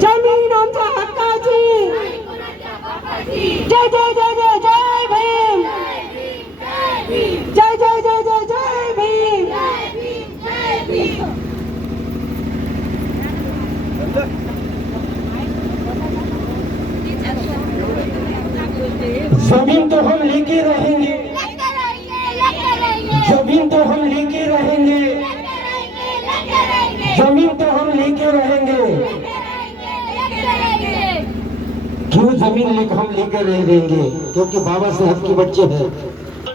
जमीन आमच्या हक्काची जय जय जय जय जय भीम जय जय जय जय जय भीम जमीन तो हम लेके रहेंगे क्यों जमीन लेकर हम लेकर रह देंगे क्योंकि बाबा साहब के बच्चे हैं।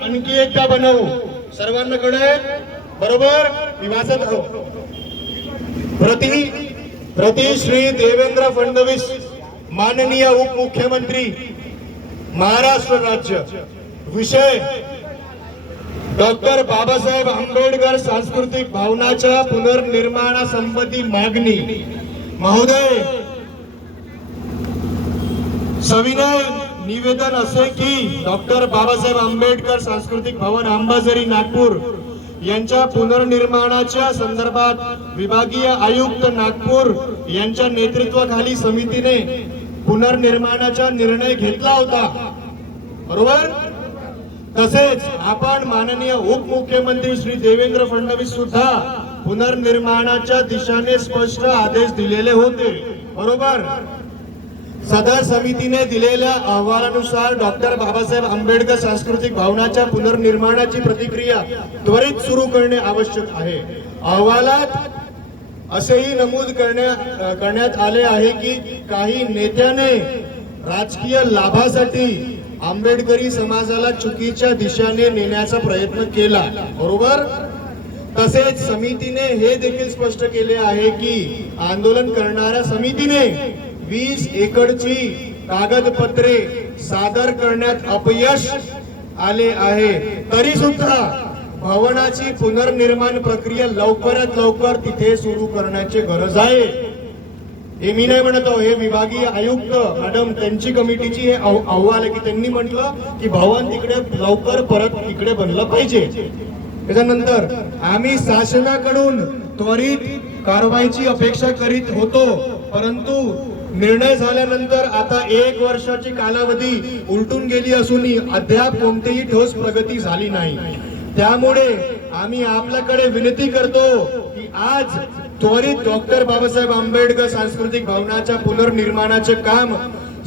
इनकी एकदा बनवू सर्वांना कडे बरोबर? विभाजन हो प्रति प्रति श्री देवेंद्र फडणवीस माननीय उपमुख्यमंत्री महाराष्ट्र राज्य। विषय डॉक्टर बाबासाहेब आंबेडकर सांस्कृतिक भावनाच्या पुनर्निर्माणासंबंधी मागणी। महोदय सविनय निवेदन असे की डॉक्टर बाबासाहेब आंबेडकर सांस्कृतिक भवन अंबाझरी नागपूर यांच्या पुनर्निर्माणाच्या संदर्भात विभागीय आयुक्त नागपूर यांच्या नेतृत्वाखाली समितीने पुनर्निर्माणाचा निर्णय घेतला होता. बरोबर? तसेच आपण माननीय उपमुख्यमंत्री श्री देवेंद्र फडणवीस सुद्धा पुनर्निर्माणाच्या दिशाने स्पष्ट आदेश दिलेले होते. बरोबर? सदर समितीने दिलेल्या अहवालानुसार डॉक्टर बाबासाहेब आंबेडकर सांस्कृतिक भावनाच्या पुनर्निर्माणाची प्रतिक्रिया त्वरित सुरू करणे आवश्यक आहे. अहवालात असेही नमूद करण्या करण्यात आले आहे की काही नेत्याने राजकीय लाभासाठी आंबेडकरी समाजाला चुकीच्या दिशेने नेण्याचा प्रयत्न केला. बरोबर? तसेच समितीने हे देखील स्पष्ट केले आहे की आंदोलन करणाऱ्या समितीने वीस एकरची कागदपत्रे सादर करण्यात अपयश आले आहे. तरी सुद्धा भवनाची पुनर्निर्माण प्रक्रिया लवकरात लवकर तिथे सुरू करण्याची गरज आहे. हे मी नाही म्हणत हे विभागीय आयुक्त मॅडम त्यांची कमिटीची हे अहवाल आहे की त्यांनी म्हटलं की भवन तिकडे लवकर परत इकडे बनलं पाहिजे. त्याच्यानंतर आम्ही शासनाकडून त्वरित कारवाईची अपेक्षा करीत होतो परंतु निर्णय झाल्यानंतर आता एक वर्षाची कालावधी उलटून गेली असूनही अद्याप कोणतीही ठोस प्रगती झाली नाही. त्यामुळे आम्ही आपल्याकडे विनंती करतो की आज त्वरित डॉक्टर बाबासाहेब आंबेडकर सांस्कृतिक भवनाच्या पुनर्निर्माणाचे काम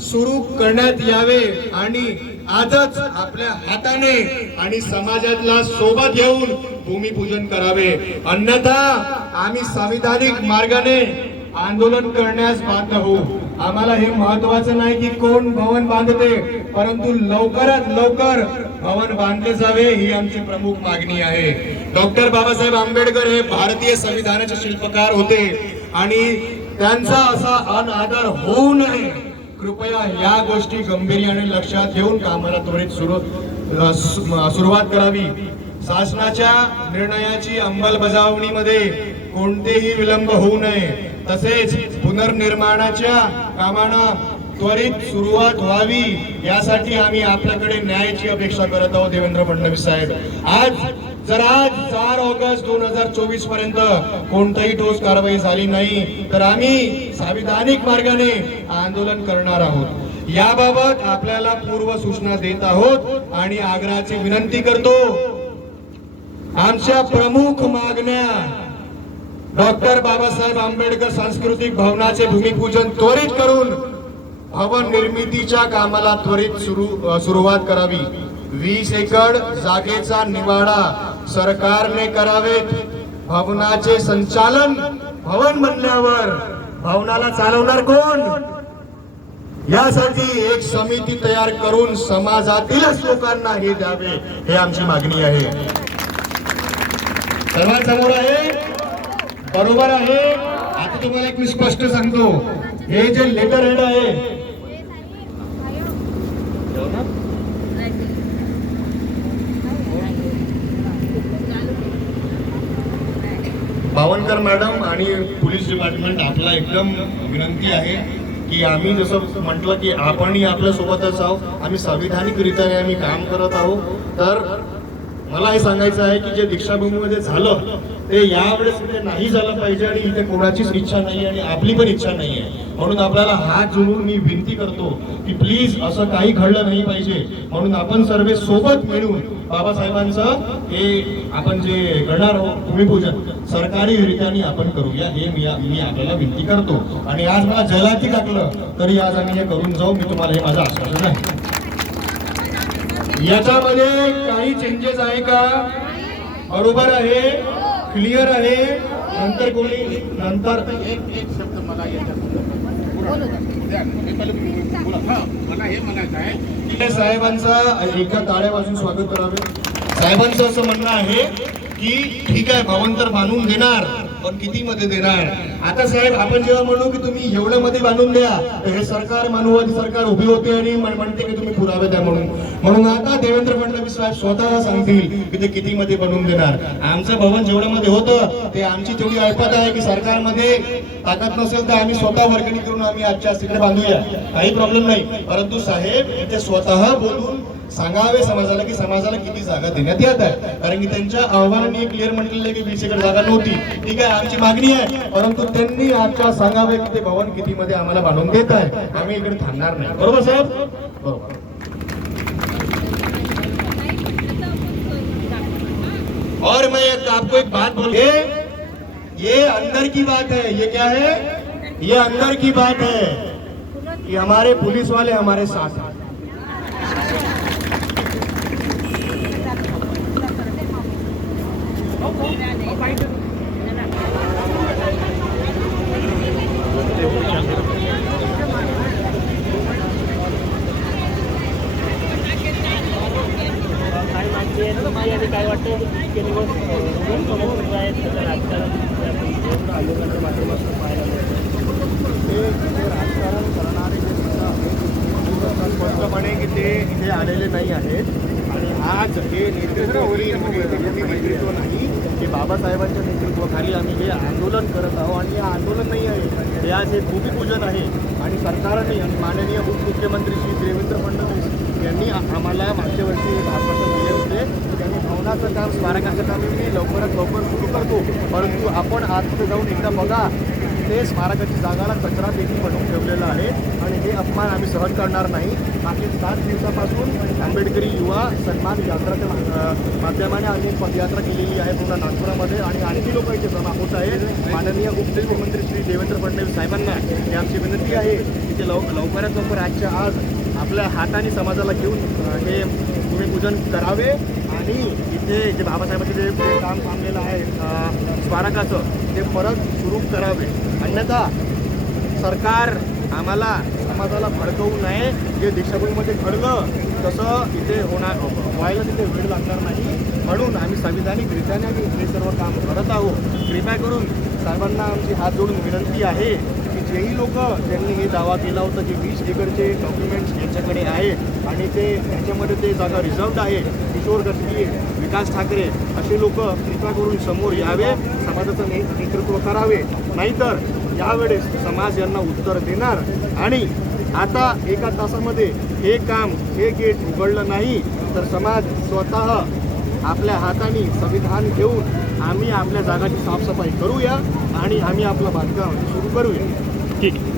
सुरू करण्यात यावे आणि आजच आपल्या हाताने आणि समाजातला सोबत घेऊन भूमिपूजन करावे. अन्यथा आम्ही संविधानिक मार्गाने आंदोलन करण्यास बाध्य होऊ आम्हाला हे महत्वाचं नाही की कोण भवन बांधते परंतु लवकरात लवकर भवन बांधले जावे ही आमची प्रमुख मागणी आहे. डॉक्टर बाबासाहेब आंबेडकर हे भारतीय संविधानाचे शिल्पकार होते आणि त्यांचा असा अनादर होऊ नये. कृपया या गोष्टी गंभीर्याने लक्षात घेऊन कामाला त्वरित सुरू सुरुवात करावी. शासनाच्या निर्णयाची अंमलबजावणीमध्ये कोणतेही विलंब होऊ नये. तसेच पुनर्निर्माणाच्या कामांना त्वरित सुरुवात व्हावी यासाठी आम्ही आपल्याकडे न्यायाची अपेक्षा करत आहोत देवेंद्र फडणवीस साहेब. आज जर आज चार ऑगस्ट दोन हजार चोवीसपर्यंत कोणतीही ठोस कारवाई झाली नाही तर आम्ही संविधानिक मार्गाने आंदोलन करणार आहोत. याबाबत आपल्याला पूर्व सूचना देत आहोत आणि आग्रहाची विनंती करतो. आमच्या प्रमुख मागण्या डॉक्टर बाबासाहेब आंबेडकर सांस्कृतिक भवनाचे भूमिपूजन त्वरित करून भवन निर्मितीच्या कामाला त्वरित सुरू सुरुवात करावी. वीस एकर जागेचा निवाडा सरकारने करावेत. भवनाचे संचालन भवन बनल्यावर भवनाला चालवणार कोण? यासाठी एक समिती तयार करून समाजातीलच लोकांना हे द्यावे हे आमची मागणी आहे. सर्वांसमोर आहे. बरोबर आहे. आता तुम्हाला एक मी स्पष्ट सांगतो. हे जे लेटर हेड आहे बावनकर मॅडम आणि पोलीस डिपार्टमेंट आपला एकदम विनंती आहे की आम्ही जसं म्हटलं की आपणही आपल्या सोबतच आहोत. आम्ही संविधानिकरित्या आम्ही काम करत आहोत. तर मला हे सांगायचं आहे की जे दीक्षाभूमीमध्ये झालं ते यावेळेस इथे नाही झालं पाहिजे आणि इथे कोणाचीच इच्छा नाही आणि आपली पण इच्छा नाही आहे. म्हणून आपल्याला हात जोडून मी विनंती करतो की प्लीज असं काही घडलं नाही पाहिजे. म्हणून आपण सर्व सोबत मिळून बाबासाहेबांचं हे आपण जे करणार आहोत भूमिपूजन सरकारी रित्याने आपण करूया. हे मी मी आपल्याला विनंती करतो. आणि आज मला जलाती टाकलं तरी आज आम्ही हे करून जाऊ. मी तुम्हाला हे माझं आश्वासन आहे. याच्यामध्ये काही चेंजेस आहे का? बरोबर आहे? क्लिअर आहे. नंतर कोणी नंतर मला हे म्हणायचं आहे इथे साहेबांचा एका टाळ्या वाजून स्वागत करावे साहेबांचं असं म्हणणं आहे की ठीक आहे भवन तर बांधून देणार पण किती मध्ये देणार? आता साहेब आपण जेव्हा म्हणू की तुम्ही एवढं मध्ये बांधून द्या तर हे सरकार मानववादी सरकार उभी होते आणि म्हण- म्हणते की तुम्ही पुरावे द्या म्हणून. म्हणून आता देवेंद्र फडणवीस साहेब स्वतः सांगतील की ते किती मध्ये बनवून देणार. आमचं भवन जेवढं मध्ये होतं ते आमची तेवढी ऐपत आहे की सरकारमध्ये ताकद नसेल तर आम्ही स्वतः वर्गणी करून आम्ही आजच्या तिकडे बांधूया. काही प्रॉब्लेम नाही. परंतु साहेब ते स्वतः बोलून सांगावे समाजाला की समाजाला किती जागा देण्यात येत आहे. कारण की त्यांच्या आव्हानाने क्लिअर म्हटलेलं आहे की वीस एकर जागा नव्हती. ठीक आहे आमची मागणी आहे. परंतु त्यांनी आजच्या सांगावे की ते भवन किती मध्ये आम्हाला बांधून देत आहे. आम्ही इकडे थांबणार नाही. बरोबर साहेब? बरोबर और मैं एक आपको एक बात बोल। ये ये अंदर की बात है। ये क्या है? ये अंदर की बात है कि हमारे पुलिस वाले हमारे साथ हैं काय मागणी आहे तुम्ही आणि काय वाटतं केली गोष्ट समोर काय त्याचं राजकारण एवढं आंदोलनाच्या माध्यमातून पाहायला मिळतं. ते इथे राजकारण करणारे जे सुद्धा आहेत, स्पष्टपणे की ते इथे आलेले नाही आहेत. आणि आज हे नेतृत्व नेतृत्व नाही की बाबासाहेबांच्या नेतृत्वाखाली आम्ही हे आंदोलन करत आहोत. आणि हे आंदोलन नाही आहे. हे आज हे भूमिपूजन आहे. आणि सरकारने आणि माननीय उपमुख्यमंत्री श्री देवेंद्र फडणवीस यांनी आम्हाला मागच्या वर्षी आश्वासन दिले होते. त्यांनी पुलाचं काम स्मारकाचं काम मी लवकरात लवकर सुरू करतो. परंतु आपण आज तिथे जाऊन एकदा बघा ते स्मारकाची जागाला कचरा देखील बनवून ठेवलेलं आहे. आणि हे अपमान आम्ही सहन करणार नाही. मागील सात दिवसापासून आंबेडकरी युवा सन्मान यात्राच्या माध्यमाने आम्ही पदयात्रा केलेली आहे पूर्ण नागपुरामध्ये. आणि आणखी लोक इथे जमा होत आहेत. माननीय उपमुख्यमंत्री श्री देवेंद्र फडणवीस साहेबांना ही आमची विनंती आहे की ते लव लवकरात लवकर आजच्या आज आपल्या हाताने समाजाला घेऊन हे हे भूमिपूजन करावे. आणि इथे जे बाबासाहेबांचे जे काम थांबलेलं आहे स्मारकाचं ते परत सुरू करावे. अन्यथा सरकार आम्हाला समाजाला भडकवू नये. जे दीक्षाभूमीमध्ये घडलं तसं इथे होणार व्हायला तिथे वेळ लागणार नाही. म्हणून आम्ही संविधानिकरित्याने आम्ही हे सर्व काम करत आहोत. कृपया करून सर्वांना आमची हात जोडून विनंती आहे. जेही लोक त्यांनी हे दावा केला होता की वीस एकरचे डॉक्युमेंट्स यांच्याकडे आहे आणि ते त्याच्यामध्ये ते जागा रिझर्वड आहे किशोर गस्ती विकास ठाकरे असे लोक कृपा करून समोर यावे समाजाचं ने नेतृत्व करावे. नाहीतर यावेळेस समाज यांना उत्तर देणार आणि आता एका तासामध्ये हे काम हे गेट उघडलं नाही तर समाज स्वतः आपल्या हाताने संविधान घेऊन आम्ही आपल्या जागाची साफसफाई करूया आणि आम्ही आपलं बांधकाम सुरू करूया. ठीक आहे